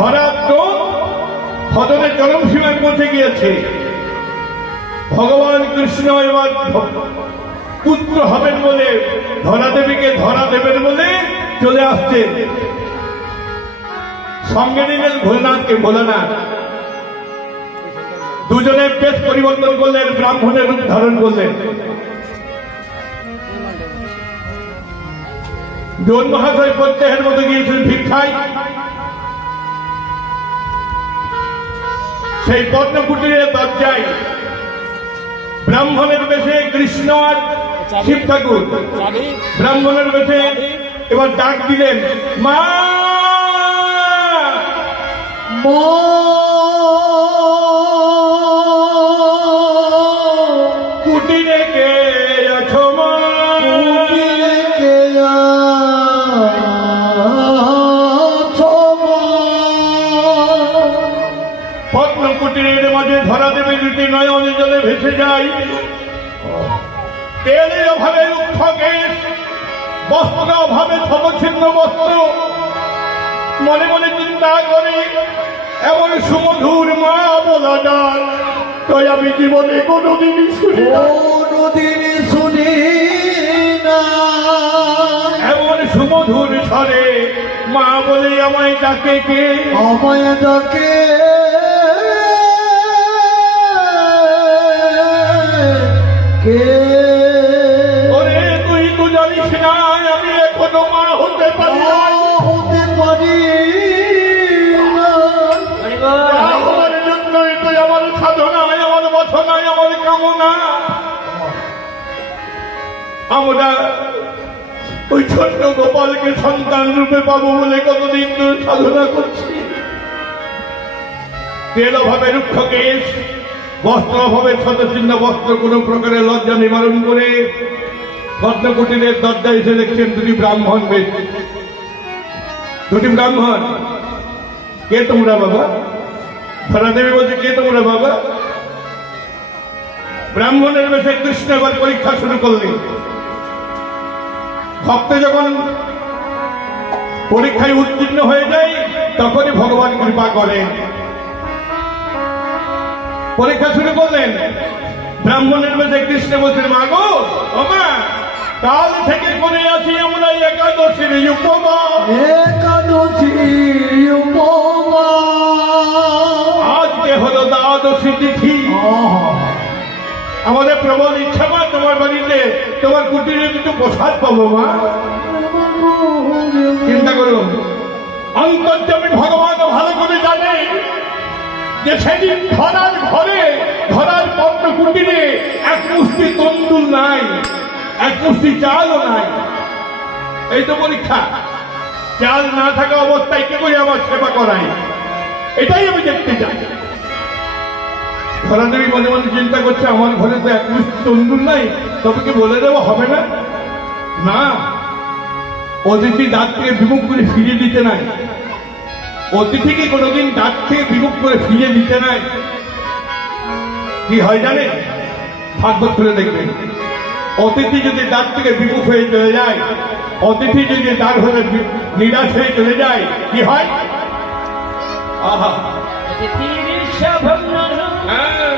ধরার তো হদনের চরম সীমায় পৌঁছে গিয়েছে। ভগবান কৃষ্ণ এবার পুত্র হবেন বলে ধরা দেবীকে ধরা দেবেন বলে চলে আসছেন। সঙ্গে নিলেন ভোলানাথকে। ভোলানাথ, দুজনে বেশ পরিবর্তন করলেন, ব্রাহ্মণের রূপ ধারণ করলেন। দোল মহাশয় প্রত্যেকের মতো গিয়েছিলেন ভিক্ষায়। সেই পদ্মকুটিরের দরজায় ব্রাহ্মণের বেশে কৃষ্ণ আর শিব ঠাকুর। ব্রাহ্মণের বেশে এবার ডাক দিলেন, মা! বস্ত্রের অভাবে ছিন্ন বস্ত্র। মনে মনে চিন্তা করে এমন সুমধুর মা বলা যায় তাই আমি জীবনে কোনোদিনই শুনি না। এমন সুমধুর স্বরে মা বলে আমায় ডাকে কে? ওরে আমরা ওই ছোট্ট গোপালকে সন্তান রূপে পাবো বলে কতদিন সাধনা করছি তেল অভাবে রুক্ষ কেশ বস্ত্র অভাবে শতচিহ্ন বস্ত্র কোন প্রকারের লজ্জা নিবারণ করে পদ্মকুটিরের দরজা এসে দেখছেন দুটি ব্রাহ্মণ বেশ দুটি ব্রাহ্মণ। কে তোমরা বাবা? ধরা দেবী বলছে, কে তোমরা বাবা? ব্রাহ্মণের বেশে কৃষ্ণ এবার পরীক্ষা শুরু করলেন ভক্ত যখন পরীক্ষায় উত্তীর্ণ হয়ে যায়, তখনই ভগবান কৃপা করেন। পরীক্ষা শুরু করলেন। ব্রাহ্মণের বেশে কৃষ্ণ বলছেন, মা গো, ও কাল থেকে করে আছি আমরা একাদশীর উপবাস আজকে হলো দ্বাদশী তিথি। আমাদের প্রবল ইচ্ছা মা তোমার বাড়িতে তোমার কুটিরে কিন্তু প্রসাদ পাবো মা। চিন্তা করুন অন্তর্যামী ভগবান ভালো করে জানে যে সেদিন ধরার ঘরে ধরার পদ্ম কুটিরে এক মুষ্টি তন্দুল নাই। এক মুষ্টি চালও নাই। এই তো পরীক্ষা। চাল না থাকা অবস্থায় কি করে আমার সেবা করাই এটাই আমি দেখতে চাই। ধরা দেবী মনে মনে চিন্তা করছে, আমার ঘরে তো এক মুষ্টি তন্দুল নাই, তবে কি বলে দেবো, হবে না? না। অতিথি দাঁত থেকে বিমুখ করে ফিরিয়ে দিতে নাই। অতিথিকে কোনোদিন দাঁত থেকে বিমুখ করে ফিরিয়ে দিতে নাই? কি হয় জানে? ভাগ্য খুলে দেখবেন। অতিথি যদি তার থেকে বিমুখ হয়ে চলে যায় অতিথি যদি তার বি- নিরাশ হয়ে চলে যায় কি হয়? আহা। হ্যাঁ।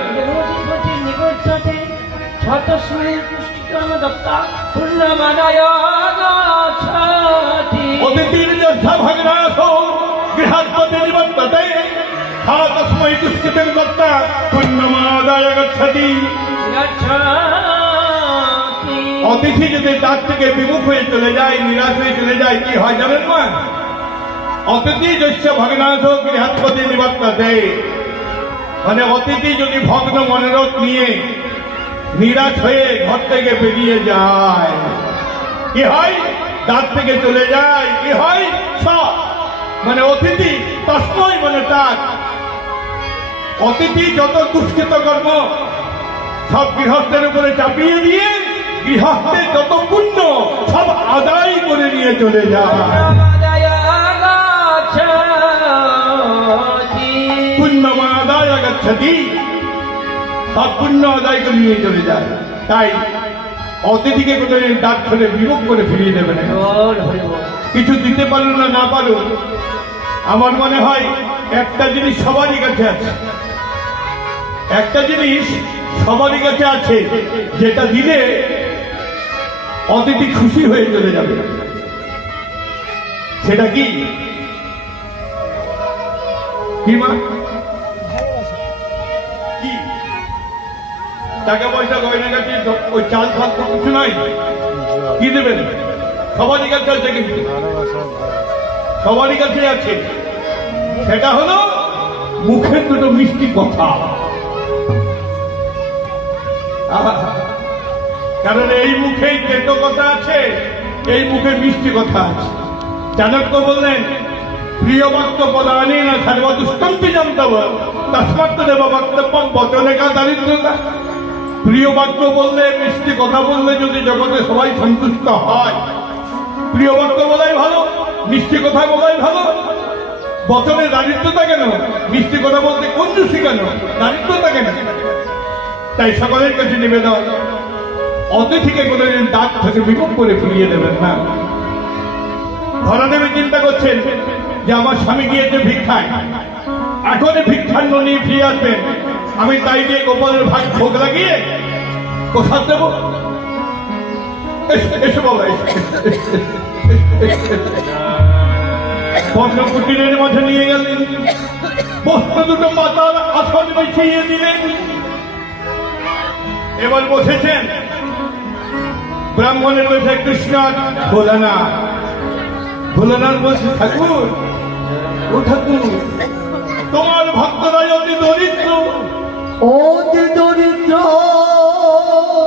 অতিথির যোদ্ধা ভগ্নাশ গৃহাত্মতে নিবর্ততে হা তস্মৈ দুষ্কৃতির দত্তা পুণ্যমাদায় গচ্ছতি অতিথি যদি তার থেকে বিমুখ হয়ে চলে যায়, নিরাশ হয়ে চলে যায়, কি হয় জানেন মা? অতিথি যস্য ভগ্নাশ গৃহাত্মতে নিবর্ততে। মানে অতিথি যদি ভগ্ন মনোরথ নিয়ে নিরাশ হয়ে ঘর থেকে বেরিয়ে যায়, কি হয়? দাঁত থেকে চলে যায়, কি হয়? সব। মানে অতিথি তসময় মানে তার। অতিথি যত দুষ্কৃত কর্ম সব গৃহস্থের উপরে চাপিয়ে দিয়ে গৃহস্থের যত পুণ্য সব আদায় করে নিয়ে চলে যায় পুণ্যমা আদায় গচ্ছতি সব পুণ্য আদায় করে নিয়ে চলে যায়। তাই অতিথিকে দাঁত ফেলে বিমুখ করে ফিরিয়ে দেবে না। কিছু দিতে পারল না না পারো। আমার মনে হয় একটা জিনিস সবারই কাছে আছে। একটা জিনিস সবারই কাছে আছে, যেটা দিলে অতিথি খুশি হয়ে চলে যাবে। সেটা কি? মা? কি? টাকা পয়সা ওই চাল ফাল কিছু নাই? কি দেবেন? সবারই কাছে আছে কিন্তু। সবারই কাছে আছে। সেটা হলো মুখের দুটো মিষ্টি কথা। আহা, কারণ এই মুখেই তেতো কথা আছে, এই মুখে মিষ্টি কথা আছে। চাণক্য বললেন, প্রিয় বাক্য পদানি না সর্বদুষ্টন্তি জান্তব, তস্মাত্ত দেব বক্তব্য বচনে কা দারিদ্রতা। প্রিয় বাক্য বললে, মিষ্টি কথা বললে যদি জগতে সবাই সন্তুষ্ট হয়। প্রিয় বাক্য বলাই ভালো, মিষ্টি কথা বলাই ভালো। বচনে দারিদ্রতা কেন? মিষ্টি কথা বলতে কঞ্জুসি কেন? দারিদ্রতা কেন? তাই সকলের কাছে নিবেদন। অতিথিকে কোনোদিন দাঁত থেকে বিকোপ করে ফিরিয়ে দেবেন না ধরাদেবী চিন্তা করছেন যে আমার স্বামী গিয়েছে ভিক্ষায়, এখন ভিক্ষান্ন নিয়ে ফিরে আসবেন। আমি তাই দিয়ে গোপালের ভাগ ভোগ লাগিয়ে কোথাও দেবো। এস- এসো। বর্ণ কুটিরের মাঝে নিয়ে গেলেন। বস্ত্র দুটো মাতার আসন বিছিয়ে দিলেন। এবার বসেছেন। ব্রাহ্মণের বসে কৃষ্ণ ভোলানাথ। ভোলানাথ বলছে ঠাকুর ও ঠাকুর তোমার ভক্তরা অতি দরিদ্র। অতি দরিদ্র।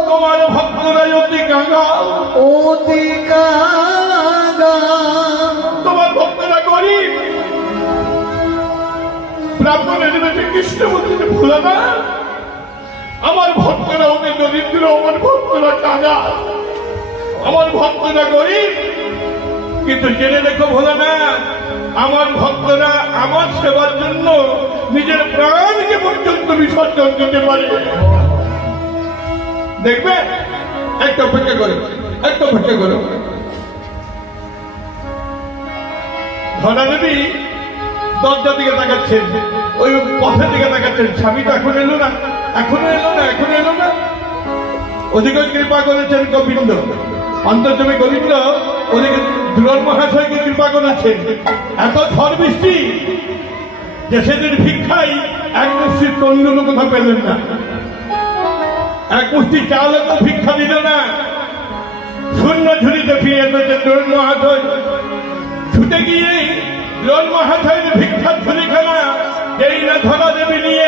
তোমার ভক্তরা অতি কাঙ্গাল অতি কাঙ্গাল তোমার ভক্তরা গরিব। ব্রাহ্মণের বেশি কৃষ্ণ বলছে ভোলানাথ আমার ভক্তরা অতি দরিদ্র আমার ভক্তরা কাঙ্গাল আমার ভক্তরা গরিব, কিন্তু জেনে দেখো ভোলানাথ আমার ভক্তরা আমার সেবার জন্য নিজের প্রাণকে পর্যন্ত বিসর্জন দিতে পারে। দেখবে? একটা অপেক্ষা করো, একটা অপেক্ষা করো। ধরা দেবী দরজার দিকে তাকাচ্ছেন, ওই পথের দিকে তাকাচ্ছেন। স্বামী তো এখন এলো না, এখনও এলো না, এখনও এলো না। ওদিকে কৃপা করেছেন গোবিন্দ। অন্তর্জমী গোবিন্দ ওদিকে ধ্রুব মহাশয়কে কৃপা করেছেন। এত ঝড় বৃষ্টি যে সেদিন ভিক্ষাই এক মুষ্টি তন্ডুলো কোথাও পেলেন না। এক মুষ্টি চাউলে তো ভিক্ষা দিল না। শূন্য ঝুড়িতে ফিরে এসেছে ধ্রুব মহাশয়। ছুটে গিয়ে লোন মহাশয়ের ভিক্ষার ঝুড়িখানা এই না ধরা দেবে নিয়ে।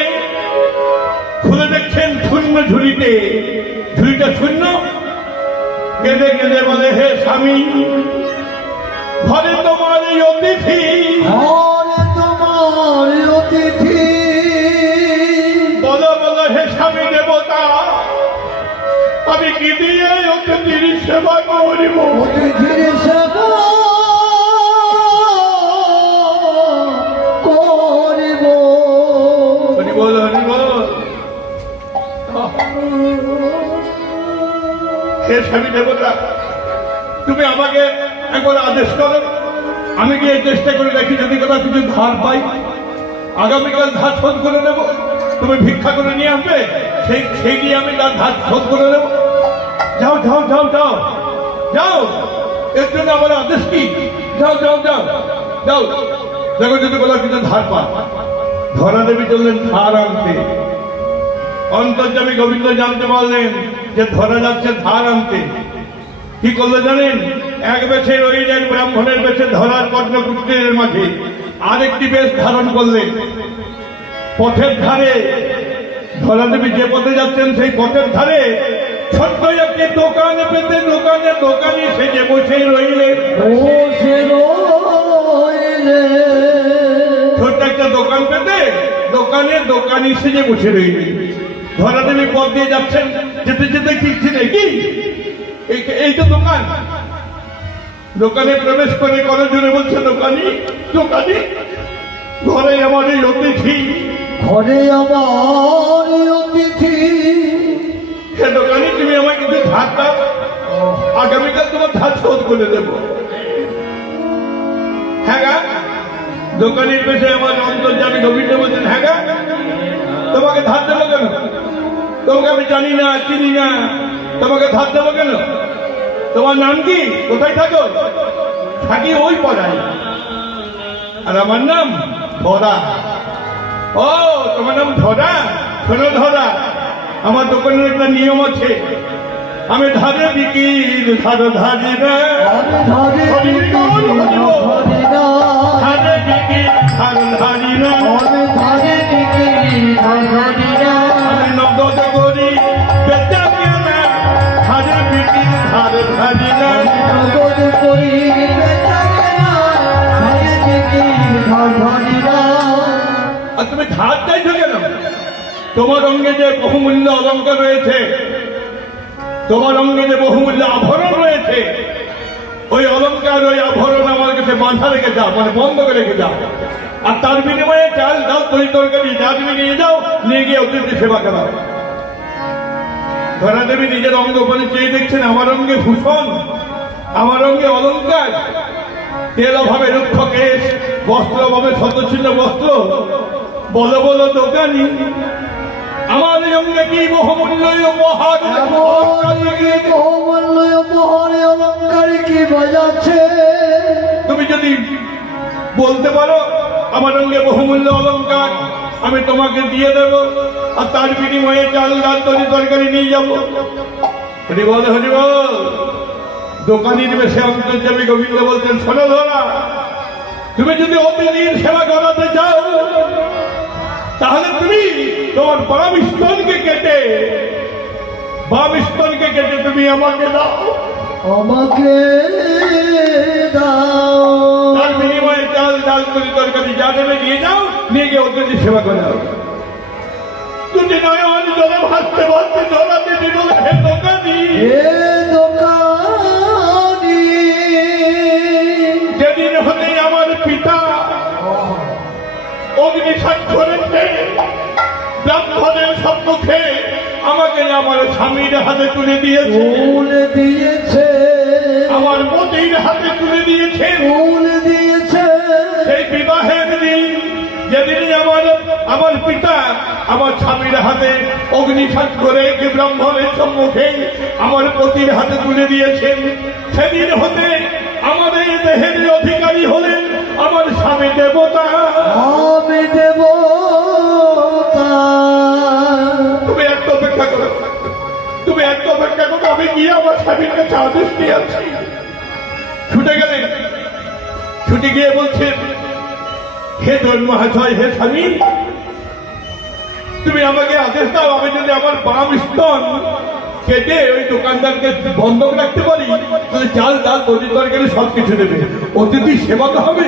খুলে দেখছেন শূন্য ঝুড়িতে। ঝুড়িটা শূন্য কেঁদে কেঁদে বলে হে স্বামী ঘরে তোমার অতিথি। ঘরে তোমার অতিথি। বলো বলো হে স্বামী দেবতা আমি কি দিয়ে অতিথির সেবা করিব? অতিথির সেবা হে স্বামী দেবতা, তুমি আমাকে একবার আদেশ করো। আমি গিয়ে চেষ্টা করে দেখি যদি কোথাও কিছু ধার পাই। আগামীকাল ধার শোধ করে নেব। তুমি ভিক্ষা করে নিয়ে আসবে, সেই সেই নিয়ে আমি তার ধার শোধ করে নেব। যাও যাও যাও যাও যাও। এর জন্য আমার আদেশ কি? যাও যাও যাও যাও। দেখো যদি কোথাও কিছু ধার পান ধরা দেবী চললেন ধার আনতে। অন্তর্জামী গোবিন্দ জানতে পারলেন যে ধরা যাচ্ছে ধার আনতে। কি করল জানেন? এক বেছে রইলেন ব্রাহ্মণের বেছে ধরার কর্ণকুটিরের মাঝে আরেকটি বেশ ধারণ করলেন। পথের ধারে ধরা দেবী যে পথে যাচ্ছেন সেই পথের ধারে ছোট্ট একটি দোকানে পেতে দোকানে দোকানে সেজে বসে রইলেন। ছোট্ট একটা দোকান পেতে দোকানে দোকানি সেজে বসে রইলেন। ধরা দেবী পথ দিয়ে যাচ্ছেন। যেতে যেতে ঠিকছি নাকি এই এই তো দোকান। দোকানে প্রবেশ করে করে জুড়ে বলছে দোকানি দোকানি ঘরে আমার এই অতিথি। ঘরে আমার অতিথি। হে দোকানি তুমি আমাকে কিছু ধার দাও। আগামীকাল তোমার ধার শোধ করে দেবো। হ্যাঁ দোকানের পেশে আমার অন্তর্জামী গোবিন্দ বলছেন হ্যাঁ? তোমাকে ধার দেবো কেন? তোমাকে আমি জানি না চিনি না। তোমাকে ধার দেবো কেন? তোমার নাম কি? কোথায় থাকো? থাকি ওই পাড়ায়। আর আমার নাম ধরা। ও তোমার নাম ধরা? শোনো ধরা আমার দোকানের একটা নিয়ম আছে। আমি ধারে বিকি ধার ধারি না। ধরে ধরে না। ধারে বিকি ধার ধারি না। ধরে বিক্রি ধরি না আমি করি বেচা কেনা ধারে বিকি ধার ধারি না নগদ করি বেচা কেনা ধরে বিক্রি ধরি না আর তুমি ধার চাইছো কেন? তোমার অঙ্গে যে বহুমূল্য অলঙ্কার রয়েছে তোমার অঙ্গে যে বহুমূল্য আভরণ রয়েছে ওই অলঙ্কার ওই আভরণ আমার কাছে বাঁধা রেখে যাও মানে বন্ধ করে রেখে যাও। আর তার বিনিময়ে চাল ডাল তরি তরকারি যা তুমি নিয়ে যাও নিয়ে গিয়ে অতিথি সেবা করাও। ধরা দেবী নিজের অঙ্গ বলে চেয়ে দেখছেন আমার অঙ্গে ভূষণ আমার অঙ্গে অলঙ্কার। তেল অভাবে রুক্ষ কেশ বস্ত্র অভাবে শতচ্ছিন্ন বস্ত্র। বলো বলো দোকানি আমার অঙ্গে কি বহুমূল্য উপহার? বহুমূল্য উপহারে অলঙ্কার কি বাজাচ্ছে? তুমি যদি বলতে পারো আমার অঙ্গে বহুমূল্য অলঙ্কার আমি তোমাকে দিয়ে দেব, আর তার বিনিময়ে চাল, ডাল, তরি তরকারি নিয়ে যাব। হরি বল হরি বল। দোকানির বেশে অন্তর্যামী গোবিন্দ বলছেন শোনো ধরা, তুমি যদি অতিথির সেবা করাতে চাও, তাহলে তুমি তোমার বাম স্তনকে কেটে বাম স্তনকে কেটে তুমি আমাকে দাও। আমাকে দাও। তার বিনিময়ে চাল ডাল তরি তরকারি যা দেবে নিয়ে যাও নিয়ে গিয়ে অতিথি সেবা করে দাও তুমি নয়ন জলে ভাসতে ভাসতে জলাতে বিবল হে দোকানি। এ দোকানি। যেদিন হতে আমার পিতা অগ্নি সাক্ষরেতে ব্রাহ্মণের সম্মুখে আমাকে আমার স্বামীর হাতে তুলে দিয়েছে। দিয়েছে। আমার মতির হাতে তুলে দিয়েছে। ফুল দিয়েছে। সেই বিবাহের দিন যেদিন আমার আমার পিতা আমার স্বামীর হাতে অগ্নি করে যে ব্রাহ্মণের সম্মুখে আমার পতির হাতে তুলে দিয়েছেন। সেদিন হতে আমাদের দেহের অধিকারী হলেন আমার স্বামী দেবতা। আমি দেব একটু অপেক্ষা করো আমি গিয়ে আমার নিয়ে ছুটে গেলেন ছুটে গিয়ে বলছেন হে মহাশয় হে স্বামী তুমি আমাকে আদেশ দাও আমি যদি আমার বাম স্তন কেটে ওই দোকানদারকে বন্ধক রাখতে পারি তাহলে চাল ডাল তরি তরকারি সব কিছু দেবে অতিথি সেবা তো হবে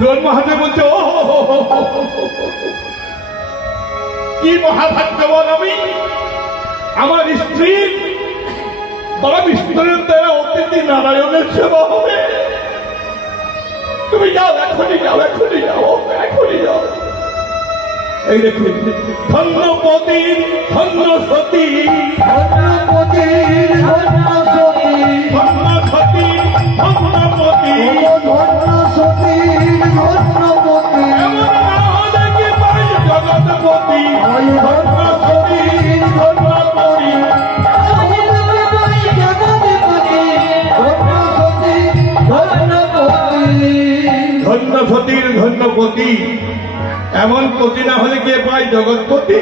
দোল মহাশয় বলছে ও। কি মহাভাগ্যবান আমি আমার স্ত্রী বাম স্তনের দ্বারা অতিথি নারায়ণের সেবা হবে। তুমি যাও এখনই যাও এখনই যাও এখনই যাও। এই দেখুন ধন্যপতি ধন্য সতী ধন্যপতি ধন্য সতী ধন্যপতি। ধন্য সতী ধন্যপতি। না হলে কি পাই জগৎপতি ধন্য সতী ধন্যপতি। এমন পতি না হলে কে পায় জগৎপতি?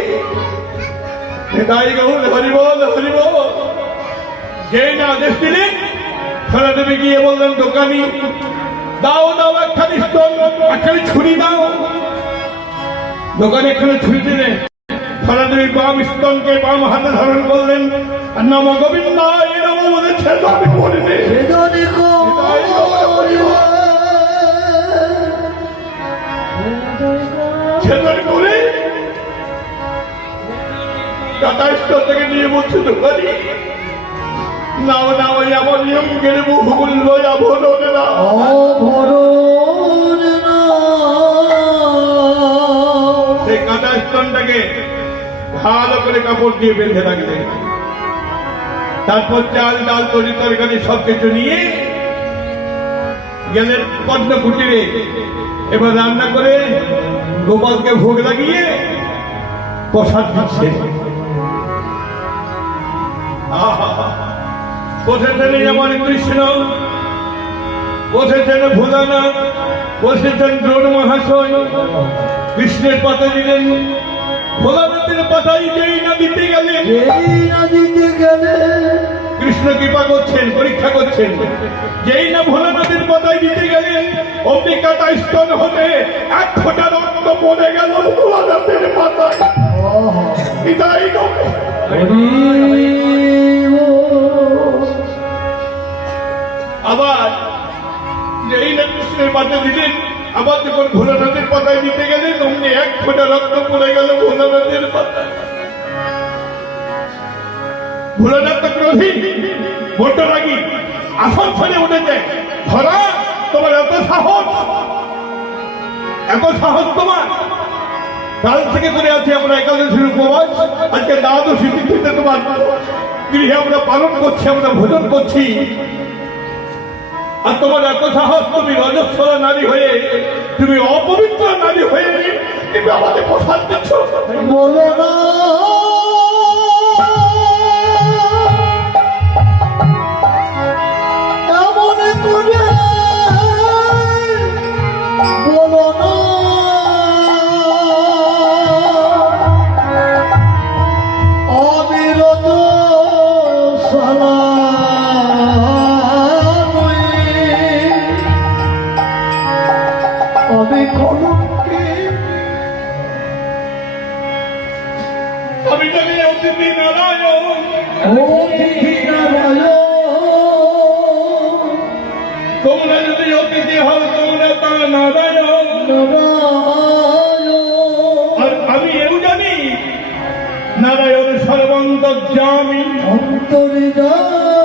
তাই গৌর হরিবল হরিবল না আদেশ দিলেন সারা দেবী গিয়ে বললেন, দোকানি, দাও দাও একখানি একখানি ছুরি দাও। দোকানে একখানে ছুরি দিলেন সারা দেবী বাম স্তনকে বাম হাতে ধারণ করলেন। আর নম গোবিন্দ এরম বলে ছেলে আমি পড়িনি থেকে নিয়ে বলছে দোকানি নাও নাও আমার নিয়ম গেলে বহুমূল্য আভরণে না কাটা স্তনটাকে ভালো করে কাপড় দিয়ে বেঁধে রাখবে তারপর চাল, ডাল, তরি, তরকারি সব কিছু নিয়ে গেলেন পদ্ম কুটিরে এবার রান্না করে গোপালকে ভোগ লাগিয়ে প্রসাদ দিচ্ছে! বসেছেন আমার কৃষ্ণ, বসেছেন ভোলানাথ, বসেছেন দ্রোণ মহাশয়, কৃষ্ণের পাতা দিলেন ভোলানাথের পাতাই যেই না দিতে গেলেন এই নদীতে গেলে কৃষ্ণ কৃপা করছেন পরীক্ষা করছেন। যেই না ভোলানাথের পাতায় দিতে গেলেন অমনি কাটা স্তন হতে এক ফোঁটা রক্ত পড়ে গেল ভোলানাথের পাতায়। আবার যেই না কৃষ্ণের পাতা দিলেন আবার যখন ভোলানাথের পাতায় দিতে গেলে অমনি এক ফোটা রক্ত পড়ে গেল ভোলানাথের পাতায়। ভোলানাথ তো ক্রোধী বড্ড রাগী আসন ছেড়ে উঠেছে ধরা, তোমার এত সাহস? এত সাহস তোমার? কাল থেকে করে আছি আমরা, একাদশীর উপবাস। আজকে দ্বাদশী তিথিতে তোমার গৃহে আমরা পালন করছি, আমরা ভোজন করছি। আর তোমার এত সাহস, তুমি রজস্বলা নারী হয়ে, তুমি অপবিত্র নারী হয়ে, তুমি আমাদের প্রসাদ দিচ্ছ। নারায়ণ আর আমি এও জানি নারায়ণ সর্বন্তর্যামী। অন্তর্যামী।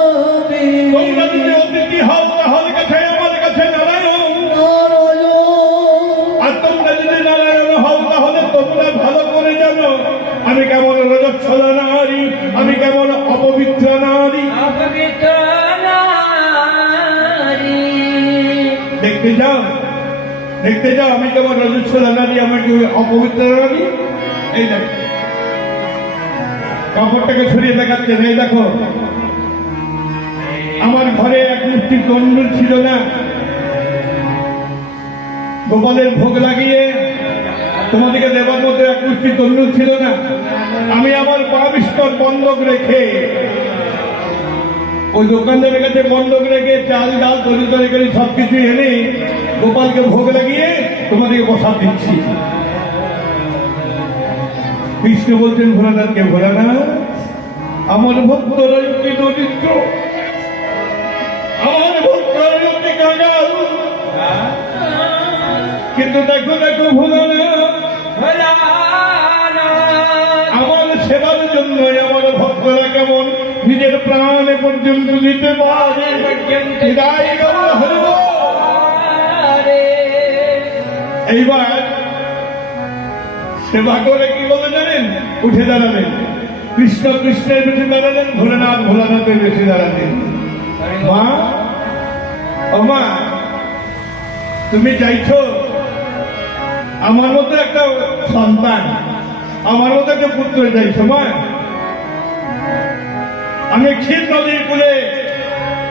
তোমরা যদি অতিথি হও তাহলে কাছে আমার কাছে নারায়ণ। আর তোমরা যদি নারায়ণ হও তাহলে তোমরা ভালো করে জানো আমি কেমন রজচ্ছলা নারী আমি কেমন অপবিত্র নারী। দেখতে যাও। দেখতে যাও, আমি কেমন রজস্বলা নারী আমার কি অপবিত্র নারী এই দেখো। কাপড়টাকে ছড়িয়ে দেখাচ্ছেন এই দেখো। আমার ঘরে এক মুষ্টি তন্ডুল ছিল না। গোপালের ভোগ লাগিয়ে তোমাদেরকে দেবার মতো এক মুষ্টি তন্ডুল ছিল না। আমি আমার পা বিস্তর বন্ধক রেখে ওই দোকানদারের কাছে বন্ধক রেখে চাল ডাল তরি তরকারি সব কিছু এনে গোপালকে ভোগ লাগিয়ে তোমাদেরকে প্রসাদ দিচ্ছি। কৃষ্ণ বলছেন ভোলানাথকে ভোলানাথ আমার ভক্ত রয়তি দরিদ্র আমার কিন্তু দেখো দেখো ভোলানাথ আমার সেবার জন্য আমার ভক্তরা কেমন? নিজের প্রাণে পর্যন্ত দিতে পারে। হরিব। এইবার সেবা করে কি বলে জানেন? উঠে দাঁড়ালেন। কৃষ্ণ কৃষ্ণের বেশি দাঁড়ালেন, ভোলেনাথ ভোলানাথের বেশি দাঁড়ালেন। মা, ও মা, তুমি চাইছো? আমার মতো একটা সন্তান আমার মতো একটা পুত্র চাইছো, মা। আমি ক্ষীর নদীর কূলে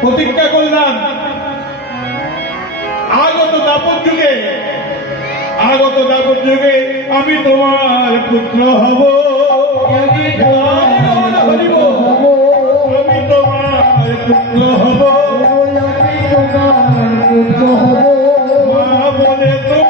প্রতিজ্ঞা করলাম, আগত দাপর যুগে আগত দাপর যুগে আমি তোমার পুত্র হব। আমি তোমার পুত্র হব। মা বলে তোমায়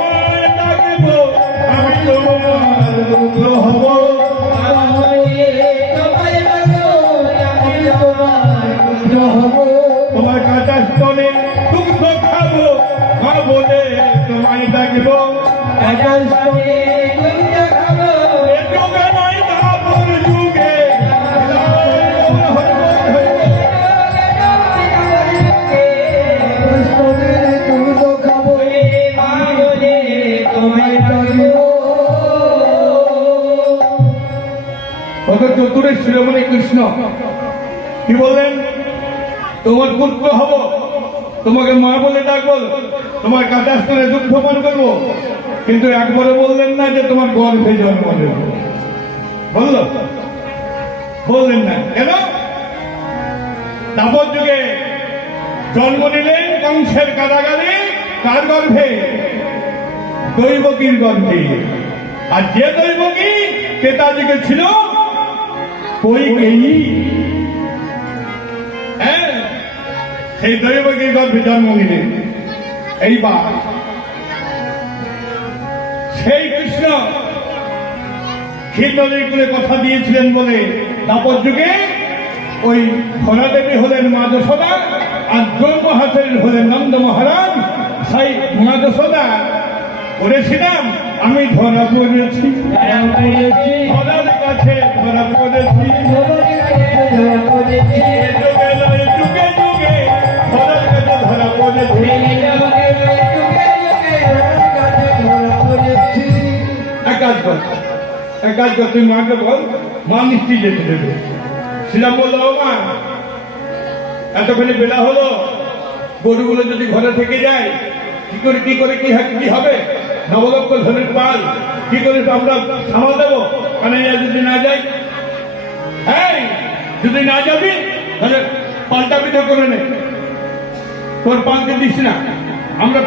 চতুরের শিরোমণি কৃষ্ণ। কি বললেন? তোমার পুত্র হব। তোমাকে মা বলে ডাকবো। তোমার কাটা স্তরে দুগ্ধ পান করব। কিন্তু একবারে বললেন না যে তোমার গর্ভে জন্ম দেব। বলল? বললেন না। কেন? তাপর যুগে জন্ম নিলেন কংসের কারাগারে কার গর্ভে? দৈবকীর গর্ভে। আর যে দৈবকী কেতাদিকে ছিল কই এই হ্যাঁ সেই দৈবকীর গর্ভে জন্ম নিলেন এইবার সেই কৃষ্ণ ক্ষীরনদীর কুলে কথা দিয়েছিলেন বলে তাপর যুগে ওই দেবী হলেন মা যশোদা আর ব্রহ্মহাতের হলেন নন্দ মহারাজ। সেই মা যশোদা করেছিলাম আমি ধরা পড়েছি। কাছে ধরা এক কাজ কর তুই মাকে বল, মা নিশ্চয়ই যেতে দেবে। শ্রীরাম বলল মা, এতখানি বেলা হলো, গরুগুলো যদি ঘরে থেকে যায়, কি করে কি করে কি হবে? নবলক্ষ ধনের পাল কি করে আমরা সামাল দেবো? কানাইয়া যদি না যাই হ্যাঁ যদি না যাবি, তাহলে পাল্টা পিঠা করে নে। তোর পালকে দিস না। আমরা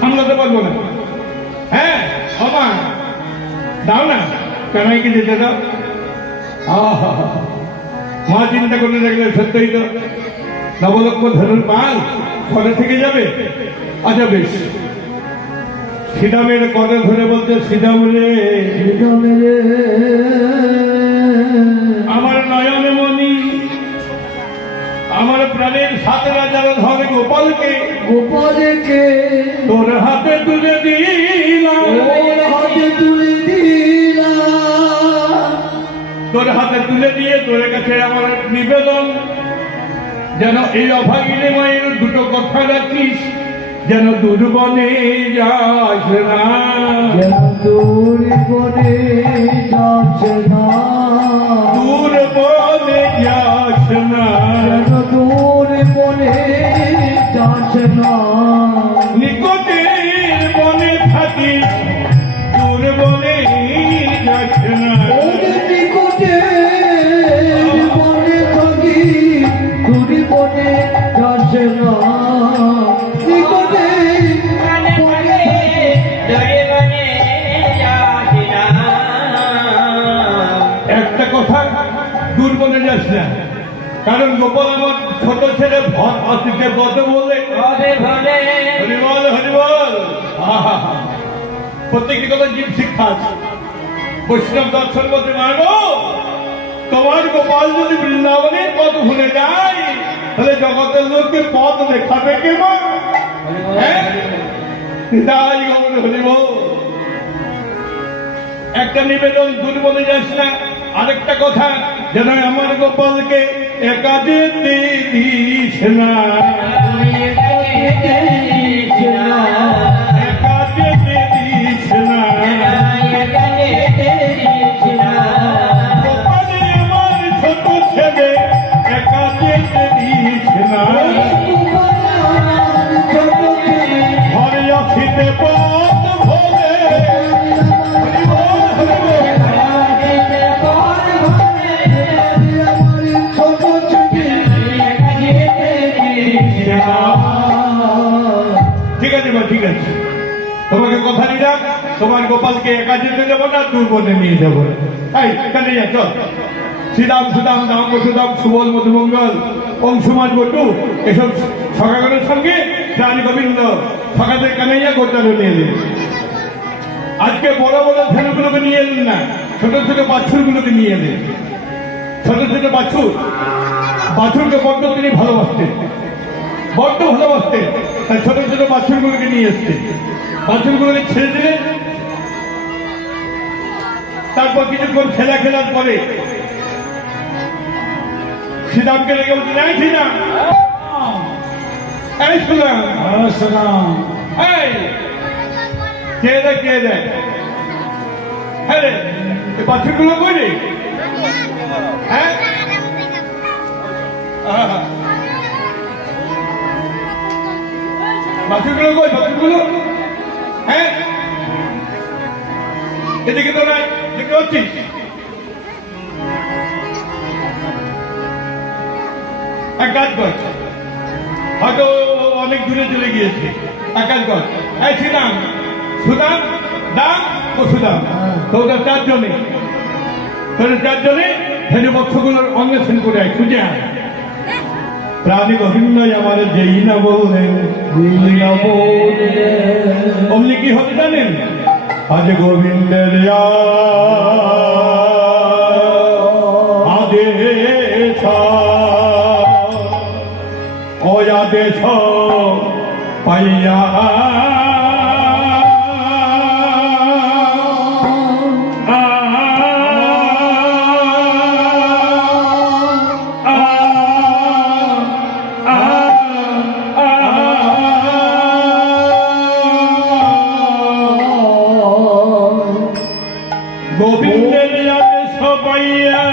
সামলাতে পারব না। হ্যাঁ বাবা, দাও না। কানাইকে যেতে দাও। মা চিন্তা করে দেখলে সত্যই তো। নবলক্ষ ধনুর পাল ঘরে থেকে যাবে? আচ্ছা বেশ। শ্রীরামের কদে ধরে বলছে শ্রীরাম রে। আমার নয়নে মনি আমার প্রাণের সাথে রাজার ধরে গোপালকে গোপালকে তোর হাতে তুলে দিলাম। হাতে তুলে দিলাম। তোর হাতে তুলে দিয়ে তোর কাছে আমার নিবেদন। যেন এই অভাগিনী মায়ের দুটো কথা রাখিস। যেন দুর্বনে যাস না যেন দূর বনে যাস না দুর্বনে যাস না। যেন দূর বনে যাস না কারণ গোপাল আমার ছোট ছেলে ভর অতীতে বদ বলে। হরিবল হরিবল! প্রত্যেকটি কথা জীব শিক্ষা আছে। বৈষ্ণব দর্শন বলতে মানো তোমার গোপাল যদি বৃন্দাবনের পথ ভুলে যায় তাহলে জগতের লোককে পথ দেখাবে কে হ্যাঁ? তাই একটা নিবেদন দুর্বলে যাস না। আরেকটা কথা যেন আমার গোপালকে একা যেতে দিস না। তোমার গোপালকে একা যেতে দেবো না দুর্বনে নিয়ে যাব তাই কানে চল। শ্রীরাম সুদাম দাম সুদাম, সুবল, মধুমঙ্গল, অংশুমান, বটু, এসব সকালের সঙ্গে রানী গোবিন্দ সকালের কানাইয়া গোটানো নিয়ে এলেন। আজকে বড় বড় ধেনুগুলোকে নিয়ে এলেন না, ছোট ছোট বাছুরগুলোকে নিয়ে এলেন। ছোট ছোট বাছুর, বাছুরকে বড্ড তিনি ভালোবাসতেন। বড্ড ভালোবাসতেন। তাই ছোট ছোট বাছুরগুলোকে নিয়ে এসছেন। বাছুরগুলোকে ছেড়ে দিলেন তারপর কিছুক্ষণ খেলা খেলার পরে শ্রীরামকে রেখে এই শ্রীরাম এই কে কে হ্যাঁ রে কই হ্যাঁ। বাছুরগুলো কই বাছুরগুলো? হ্যাঁ? এদিকে তো নাই। অনেক দূরে চলে গিয়েছে। এক কাজ কর। এই সুদাম সুদাম, দাম ও সুদাম। তোদের চারজনে। তোদের চারজনে ধেনু বক্ষগুলোর অন্বেষণ করে আয় খুঁজে আয়। প্রাণী গোবিন্দই আমার যেই না বললেন অমনি কি হবে জানেন? আজ গোবিন্দের আদেশ গোবিন্দের আদেশ পাইয়া